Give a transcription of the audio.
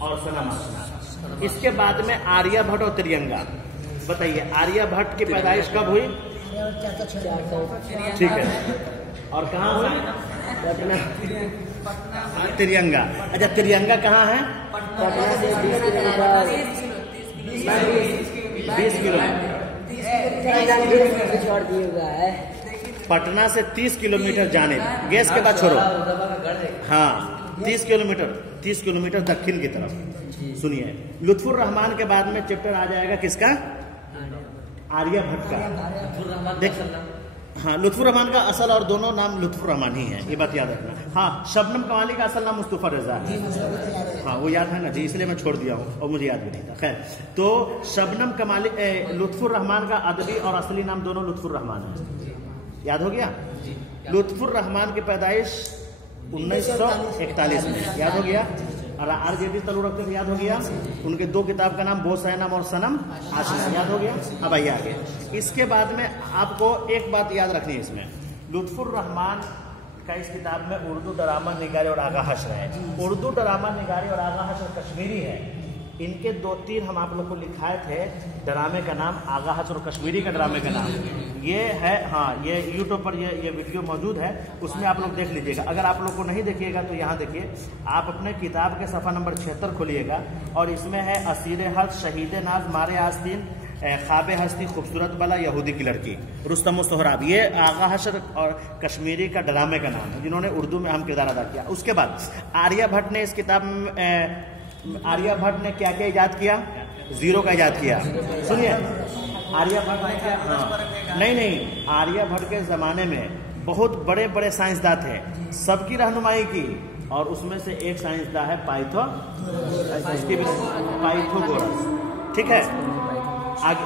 और सनम आसना। इसके बाद में आर्यभट्ट और त्रियंगा। बताइए आर्यभट्ट की पैदाइश कब हुई? ठीक है, और कहाँ हुई? पटना। त्रियंगा। अच्छा, त्रियंगा कहाँ है? पटना से 20 किलोमीटर। 20 किलोमीटर छोड़ दिया हुआ है। पटना से 30 किलोमीटर जाने, गैस के बाद छोड़ो। हाँ, 30 किलोमीटर दक्षिण की तरफ। सुनिए, लुत्फुर रहमान के बाद में चैप्टर आ जाएगा किसका? आर्यभट्ट का। देख, हाँ, लुत्फुर रहमान का असल और दोनों नाम लुत्फुर रहमान ही है, ये बात याद रखना। हाँ, शबनम कमाली का असल नाम मुस्तफा रजा है। हाँ, वो याद है ना जी, इसलिए मैं छोड़ दिया हूँ और मुझे याद भी नहीं था। खैर, तो शबनम कमाली, लुत्फुर रहमान का अदबी और असली नाम दोनों लुत्फुर रहमान है। याद हो गया? लुत्फुर रहमान की पैदाइश 1941 में। याद हो गया? और RJD तलू रखते थे, याद हो गया? उनके 2 किताब का नाम बोसैनम और सनम आसना। याद हो गया? अब आइए आगे। इसके बाद में आपको एक बात याद रखनी है इसमें, लुत्फुर रहमान का इस किताब में उर्दू ड्रामा निगारी और आगा हश्र है। उर्दू ड्रामा निगारी और आगा हश्र कश्मीरी है। इनके 2-3 हम आप लोग को लिखाए थे ड्रामे का नाम, आगा हश्र और कश्मीरी का ड्रामे का नाम ये है। हाँ, ये यूट्यूब पर ये वीडियो मौजूद है, उसमें आप लोग देख लीजिएगा। अगर आप लोग को नहीं देखिएगा तो यहाँ देखिए, आप अपने किताब के सफ़ा नंबर 76 खोलिएगा और इसमें है असीर हद, शहीद नाज, मारे आस्तीन, ख्वाब हस्ती, खूबसूरत बला, यहूदी की लड़की, रुस्तम सोहराब। ये आगा हश्र और कश्मीरी का ड्रामे का नाम है, जिन्होंने उर्दू में अहम किरदार अदा किया। उसके बाद आर्यभट्ट ने इस किताब में आर्यभट्ट ने क्या क्या इजाद किया? जीरो का इजाद किया। सुनिए, आर्यभट्ट ने क्या? हाँ, नहीं, आर्यभट्ट के ज़माने में बहुत बड़े बड़े साइंसदान थे, सबकी रहनुमाई की, और उसमें से एक साइंसदान है पाइथागोरस। ठीक है, आगे